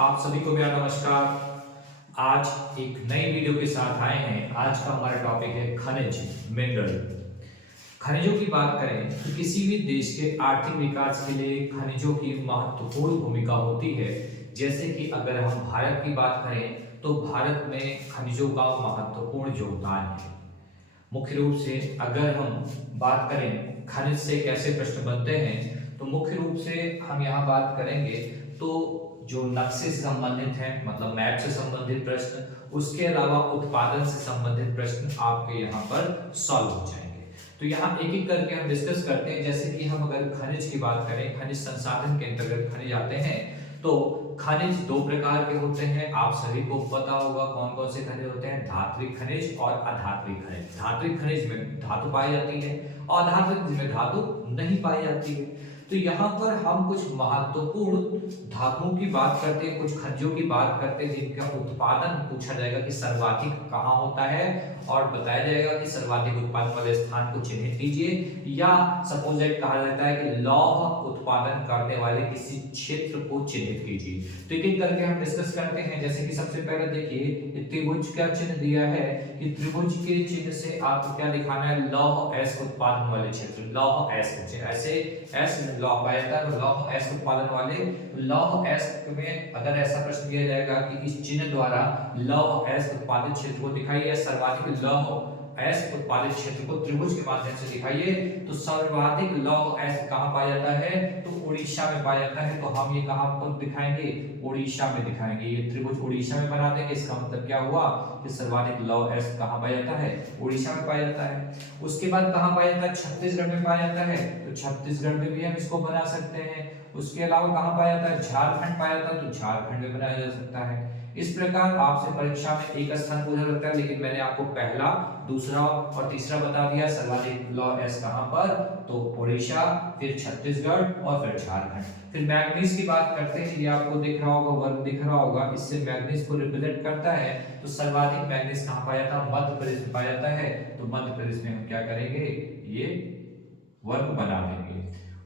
आप सभी को मेरा नमस्कार। आज एक नई वीडियो के साथ आए हैं। आज का हमारा टॉपिक है खनिज, मिनरल। खनिजों की बात करें तो किसी भी देश के आर्थिक विकास के लिए खनिजों की महत्वपूर्ण भूमिका होती है। जैसे कि अगर हम भारत की बात करें तो भारत में खनिजों का महत्वपूर्ण योगदान है। मुख्य रूप से अगर हम बात करें खनिज से कैसे प्रश्न बनते हैं तो मुख्य रूप से हम यहाँ बात करेंगे तो जो नक्शे से संबंधित हैं, मतलब मैप से संबंधित प्रश्न, उसके अलावा उत्पादन से संबंधित प्रश्न आपके यहाँ पर सॉल्व हो जाएंगे। तो यहाँ एक एक करके हम डिस्कस करते हैं। जैसे कि हम अगर खनिज की बात करें, खनिज संसाधन के अंतर्गत खनिज आते हैं तो खनिज दो प्रकार के होते हैं। आप सभी को पता होगा कौन कौन से खनिज होते हैं, धात्विक खनिज और अधात्विक खनिज। धात्विक खनिज में धातु पाई जाती है और अधात्विक खनिज में धातु नहीं पाई जाती है। तो यहाँ पर हम कुछ महत्वपूर्ण धातुओं की बात करते हैं, कुछ खनिजों की बात करते हैं जिनका उत्पादन पूछा जाएगा कि सर्वाधिक कहाँ होता है और बताया जाएगा कि सर्वाधिक उत्पादन वाले स्थान को चिन्हित कीजिए, या सपोज दैट कहा जाता है कि लौह उत्पादन करने वाले किसी क्षेत्र को चिन्हित कीजिए। तो एक एक करके हम डिस्कस करते हैं। जैसे कि सबसे पहले देखिए त्रिभुज का चिन्ह दिया है कि त्रिभुज के चिन्ह से आपको क्या दिखाना है, लौह एस उत्पादन वाले क्षेत्र, लौह एस ऐसे एस लौह पाया जाता है तो लौह एस उत्पादन वाले लौह एस में अगर ऐसा प्रश्न दिया जाएगा कि इस चिन्ह द्वारा लौह एस उत्पादित क्षेत्र को दिखाइए, सर्वाधिक लौह एस उत्पादित क्षेत्र को त्रिभुज के माध्यम से दिखाइए। तो सर्वाधिक लौह एस कहाँ पाया जाता है, तो उड़ीसा में पाया जाता है। तो हम ये कहाँ पर दिखाएंगे, उड़ीसा में दिखाएंगे। ये त्रिभुज उड़ीसा में बना देंगे। इसका मतलब क्या हुआ कि सर्वाधिक लौह एस कहाँ पाया जाता है, उड़ीसा में पाया जाता है। उसके बाद कहाँ पाया जाता है, छत्तीसगढ़ में पाया जाता है। तो छत्तीसगढ़ में भी हम इसको बना सकते हैं। उसके अलावा कहाँ पाया जाता है, झारखंड पाया जाता है, तो झारखंड में बनाया जा सकता है। इस प्रकार आपसे परीक्षा में एक स्थान पूछा जाता है, लेकिन मैंने आपको पहला, दूसरा और तीसरा बता दिया। सर्वाधिक लौह एस कहाँ पर, तो उड़ीसा, फिर छत्तीसगढ़ और फिर झारखंड। फिर मैग्नीज की बात करते हैं। ये आपको दिख रहा होगा, वर्ग दिख रहा होगा, इससे मैग्नीज को रिप्रेजेंट करता है। तो सर्वाधिक मैग्नीज कहाँ पाया जाता है, मध्य प्रदेश में पाया जाता है। तो मध्य प्रदेश में हम क्या करेंगे, ये वर्ग बना देंगे।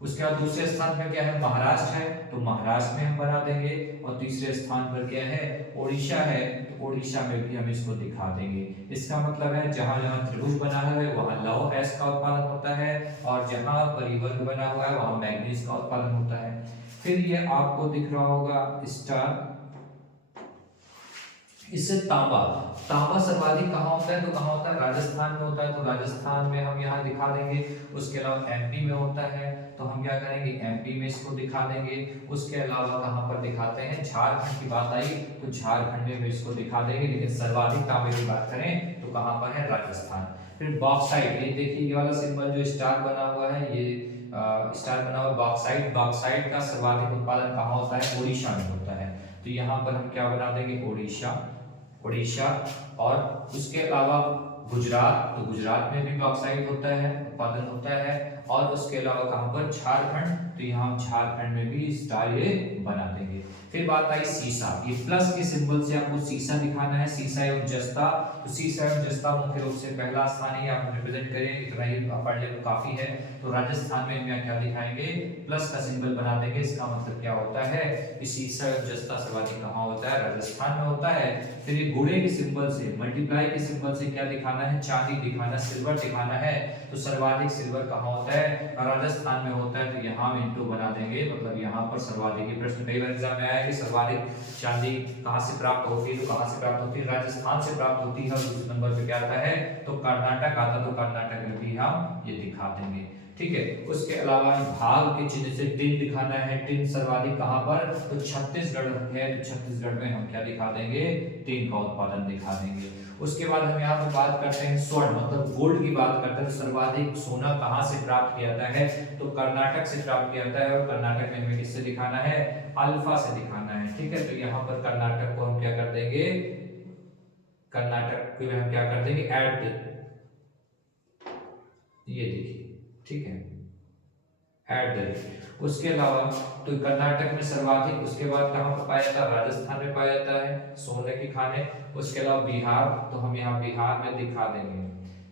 उसके बाद दूसरे स्थान पर क्या है, महाराष्ट्र है, तो महाराष्ट्र में हम बना देंगे। और तीसरे स्थान पर क्या है, उड़ीसा है, तो उड़ीसा में भी हम इसको दिखा देंगे। इसका मतलब है जहां जहां त्रिभुज बना है वहां लौह एस का उत्पादन होता है, और जहां परिवर्ग बना हुआ है वहां मैग्नीज का उत्पादन होता है। फिर ये आपको दिख रहा होगा स्टार, इससे तांबा, तांबा सर्वाधिक कहाँ होता है, तो कहाँ होता है, राजस्थान में होता है। तो राजस्थान में हम यहाँ दिखा देंगे। उसके अलावा एमपी में होता है, तो हम क्या करेंगे, एमपी में इसको दिखा देंगे। उसके अलावा कहाँ पर दिखाते हैं, झारखंड की बात आई तो झारखंड में भी इसको दिखा देंगे। लेकिन सर्वाधिक तांबे की बात करें तो कहाँ पर है, राजस्थान। फिर बॉक्साइट, ये देखिए ये वाला सिंबल जो स्टार बना हुआ है, ये स्टार बना हुआ बॉक्साइट। बॉक्साइट का सर्वाधिक उत्पादन कहाँ होता है, उड़ीसा में होता है। तो यहाँ पर हम क्या बना देंगे, उड़ीसा, उड़ीसा। और उसके अलावा गुजरात, तो गुजरात में भी बॉक्साइट होता है, उत्पादन होता है। और उसके अलावा कहां पर, झारखंड, तो यहाँ हम झारखंड में भी स्टार ये बना देंगे। फिर बात आई सीसा, ये प्लस के सिंबल से आपको सीसा दिखाना है, सीसा एवं जस्ता। तो सीसा एवं जस्ता मुख्य रूप से पहला स्थान ही आप रिप्रेजेंट करें, इतना ही पढ़ ले तो काफी है। तो राजस्थान में हम क्या दिखाएंगे, प्लस का सिंबल बना देंगे। इसका मतलब क्या होता है कि सीसा एवं जस्ता सर्वाधिक कहाँ होता है, राजस्थान में होता है। फिर ये घोड़े के सिंबल से, मल्टीप्लाई के सिंबल से क्या दिखाना है, चांदी दिखाना, सिल्वर दिखाना है। तो सर्वाधिक सिल्वर कहाँ होता है, राजस्थान में होता है। तो यहाँ हम इंटू बना देंगे, मतलब यहाँ पर सर्वाधिक। ये प्रश्न कई बार एग्जाम में आया है कि सर्वाधिक चांदी कहाँ से प्राप्त होती है, तो कहाँ से प्राप्त होती है, राजस्थान से प्राप्त होती है। और दूसरे नंबर पे क्या आता है, तो कर्नाटक आता, तो कर्नाटक में भी हम ये दिखा देंगे। ठीक है। उसके अलावा भाग के चिन्ह से टिन दिखाना है, टिन सर्वाधिक कहां पर, तो छत्तीसगढ़ है। तो छत्तीसगढ़ में हम क्या दिखा देंगे, टिन का उत्पादन दिखा देंगे। उसके बाद हम यहाँ पे बात करते हैं स्वर्ण, मतलब गोल्ड की बात करते हैं। सर्वाधिक सोना कहां से प्राप्त किया जाता है, तो कर्नाटक से प्राप्त किया जाता है। और कर्नाटक में हमें किससे दिखाना है, अल्फा से दिखाना है। ठीक है। तो यहाँ पर कर्नाटक को हम क्या कर देंगे, कर्नाटक को हम क्या कर देंगे, ऐड, ये देखिए, ठीक है, ऐड। उसके अलावा तो कर्नाटक में सर्वाधिक, उसके बाद कहां पर पाया जाता है, राजस्थान में पाया जाता है सोने की खाने। उसके अलावा बिहार, तो हम यहाँ बिहार में दिखा देंगे।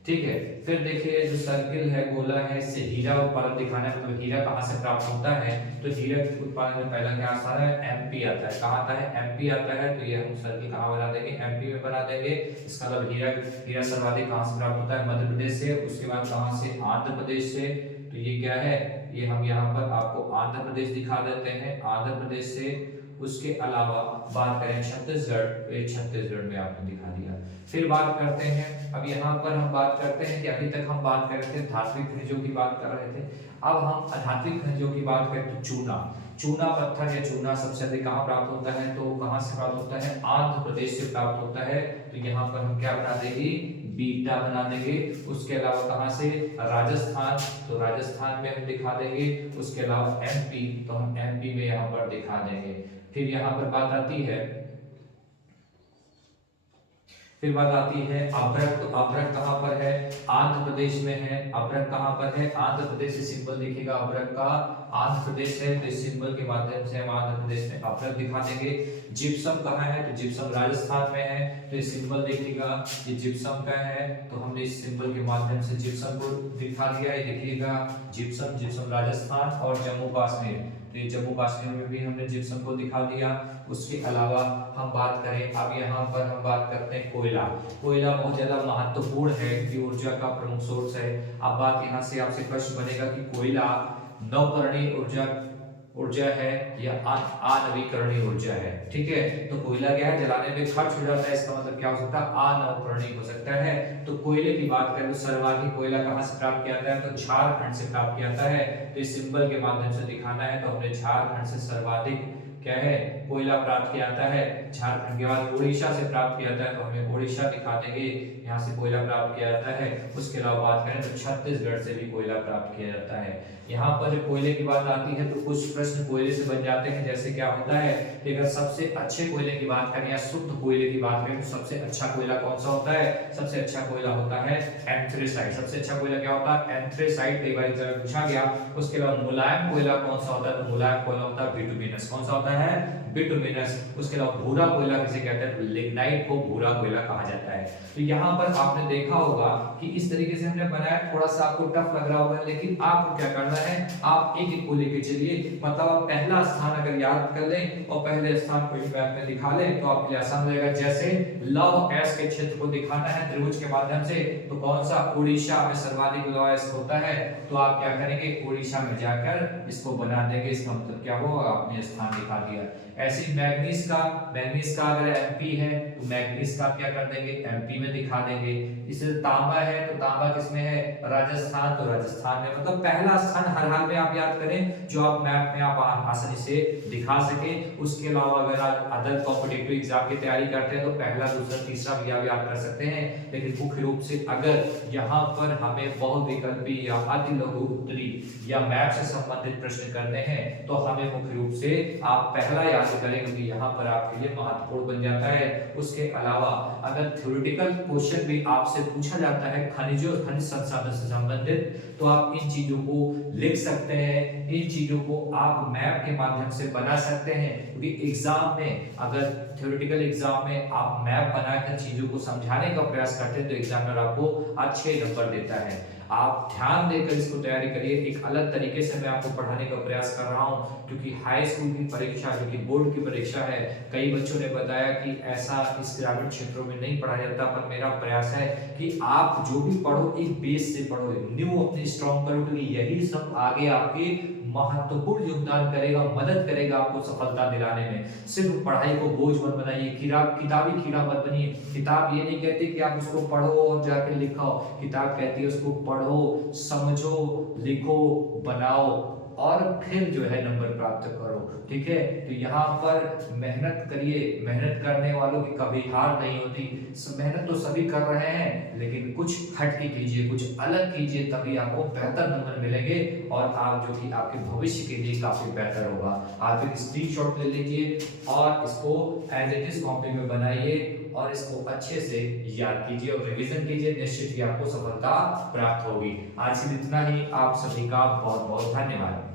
ठीक है। फिर देखिए जो सर्किल है, गोला है, इससे हीरा उत्पादन दिखाना है, मतलब हीरा कहाँ से प्राप्त होता है, तो हीरा के उत्पादन में पहला क्या आता है, एमपी आता है। कहाँ आता है, एमपी आता है। तो ये हम सर्किल कहाँ बना देंगे, एमपी में बना देंगे। इसका मतलब हीरा हीरा सर्वाधिक कहाँ से प्राप्त होता है, मध्य प्रदेश से। उसके बाद कहाँ से, आंध्र प्रदेश से। तो ये क्या है, ये हम यहाँ पर आपको आंध्र प्रदेश दिखा देते हैं, आंध्र प्रदेश से। उसके अलावा बात करें छत्तीसगढ़, तो ये छत्तीसगढ़ में आपने दिखा दिया। फिर बात करते हैं, अब यहाँ पर हम बात करते हैं कि अभी तक हम बात कर रहे थे धात्विक खनिजों की बात कर रहे थे, अब हम अधात्विक खनिजों की बात करें तो चूना। चूना पत्थर या चूना सबसे अधिक कहाँ प्राप्त होता है, तो कहाँ से प्राप्त होता है, आंध्र प्रदेश से प्राप्त होता है। तो यहाँ पर हम क्या बना देंगे, बीटा बना देंगे। उसके अलावा कहाँ से, राजस्थान, तो राजस्थान में हम दिखा देंगे। उसके अलावा एमपी, तो हम एमपी में यहाँ पर दिखा देंगे। फिर यहाँ पर बात आती है, फिर बात आती है अभ्रक। तो अभ्रक कहाँ पर है, आंध्र प्रदेश में है। अभ्रक कहाँ पर है, आंध्र प्रदेश से सिंबल दिखेगा अभ्रक का, आंध्र प्रदेश है। तो इस सिंबल के माध्यम से हम आंध्र प्रदेश में अभ्रक दिखा देंगे। जिप्सम कहाँ है, तो जिप्सम राजस्थान में है। तो ये सिंबल देखिएगा, ये जिप्सम का है। तो हमने इस सिंबल के माध्यम से जिप्सम को दिखा दिया। ये देखिएगा जिप्सम, जिप्सम राजस्थान और जम्मू कश्मीर। तो ये जम्मू कश्मीर में भी हमने जिप्सम को दिखा दिया। उसके अलावा हम बात करें, अब यहाँ पर हम बात करते हैं कोयला। कोयला बहुत ज्यादा महत्वपूर्ण है कि ऊर्जा का प्रमुख सोर्स है। अब बात यहाँ से आपसे प्रश्न बनेगा कि कोयला नवकरणीय ऊर्जा है या अनवीकरणीय ऊर्जा है। ठीक है, तो कोयला क्या है, जलाने में खर्च हो जाता है, इसका मतलब क्या हो सकता है, अनवकरणीय हो सकता है। तो कोयले की बात करें तो सर्वाधिक कोयला कहां से प्राप्त किया जाता है, तो झारखंड से प्राप्त किया जाता है। तो इस सिंबल के माध्यम से दिखाना है, तो हमने झारखंड से सर्वाधिक क्या है, कोयला प्राप्त किया जाता है। झारखंड के बाद उड़ीसा से प्राप्त किया जाता है, तो हमें उड़ीसा दिखा देंगे, यहाँ से कोयला प्राप्त किया जाता है। उसके अलावा बात करें तो छत्तीसगढ़ से भी कोयला प्राप्त किया जाता है। यहाँ पर जब कोयले की बात आती है तो कुछ प्रश्न कोयले से बन जाते हैं, जैसे क्या होता है कि अगर सबसे अच्छे कोयले की बात करें या शुद्ध कोयले की बात करें तो सबसे अच्छा कोयला कौन सा होता है, सबसे अच्छा कोयला होता है एंथ्रेसाइट। सबसे अच्छा कोयला क्या होता है, एंथ्रेसाइट। कई बार एग्जाम में पूछा गया। उसके अलावा मुलायम कोयला कौन सा होता है, तो मुलायम कोयला होता है बिटुमिनस। कौन सा होता है, बिटुमिनस। उसके अलावा भूरा कोयला किसे कहते हैं, लिग्नाइट को भूरा कोयला कहा जाता है। तो यहाँ पर आपने देखा होगा कि इस तरीके से हमने बनाया, थोड़ा सा आपको टफ लग रहा होगा, लेकिन आपको क्या करना है, आप एक एक को लेके चलिए। मतलब आप पहला स्थान अगर याद कर लें और पहले स्थान को इस मैप में दिखा लें तो आपके लिए आसान हो जाएगा। जैसे लौह एस के क्षेत्र को दिखाना है त्रिभुज के माध्यम से, तो कौन सा, उड़ीसा में सर्वाधिक लौह एस होता है। तो आप क्या करेंगे, उड़ीसा में जाकर इसको बना देंगे। इसका मतलब क्या होगा, आपने स्थान दिखा दिया। ऐसे मैग्नीज का अगर एमपी है तो मैग्नीज का क्या कर देंगे, एमपी में दिखा देंगे। इसे तांबा है तो तांबा किसमें है, राजस्थान, तो राजस्थान में। मतलब पहला स्थान हर हाल में आप याद करें जो आप मैप में आप आसानी से दिखा सके। उसके अलावा अगर आप अदर कॉम्पिटिटिव एग्जाम की तैयारी करते हैं तो पहला, दूसरा, तीसरा भी आप याद कर सकते हैं। लेकिन मुख्य रूप से अगर यहाँ पर हमें बहुविकल्पी या अति लघु उत्तरी या मैप से संबंधित प्रश्न करने हैं तो हमें मुख्य रूप से आप पहला याद करें, क्योंकि यहाँ पर आपके लिए महत्वपूर्ण बन जाता है। उसके अलावा अगर थ्योरेटिकल क्वेश्चन भी आपसे पूछा जाता है खनिज संसाधन से संबंधित, तो आप इन चीजों को लिख सकते हैं, इन चीजों को आप मैप के माध्यम से बना सकते हैं। क्योंकि एग्जाम में, अगर थ्योरेटिकल एग्जाम में आप मैप बनाकर चीजों को समझाने का प्रयास करते हैं तो एग्जामिनर आपको अच्छे नंबर देता है। आप ध्यान देकर इसको तैयारी करिए। एक अलग तरीके से मैं आपको पढ़ाने का प्रयास कर रहा हूं, क्योंकि हाई स्कूल की परीक्षा, जो कि बोर्ड की परीक्षा है, कई बच्चों ने बताया कि ऐसा इस ग्रामीण क्षेत्रों में नहीं पढ़ाया जाता। पर मेरा प्रयास है कि आप जो भी पढ़ो एक बेस से पढ़ो, न्यू अपनी स्ट्रॉन्ग करो, क्योंकि यही सब आगे आपके महत्वपूर्ण योगदान करेगा, मदद करेगा आपको सफलता दिलाने में। सिर्फ पढ़ाई को बोझ मत बनाइए, किताबी कीड़ा मत बनिए। किताब ये नहीं कहती कि आप उसको पढ़ो और जाके लिखो, किताब कहती है उसको पढ़ो, समझो, लिखो, बनाओ और फिर जो है नंबर प्राप्त करो। ठीक है, तो यहाँ पर मेहनत करिए, मेहनत करने वालों की कभी हार नहीं होती। मेहनत तो सभी कर रहे हैं, लेकिन कुछ हटके कीजिए, कुछ अलग कीजिए, तभी आपको बेहतर नंबर मिलेंगे और आप जो कि आपके भविष्य के लिए काफी बेहतर होगा। आप एक स्क्रीनशॉट ले लीजिए और इसको एज इट इज कॉपी में बनाइए और इसको अच्छे से याद कीजिए और रिवीजन कीजिए। निश्चित ही आपको सफलता प्राप्त होगी। आज के लिए इतना ही। आप सभी का बहुत बहुत धन्यवाद।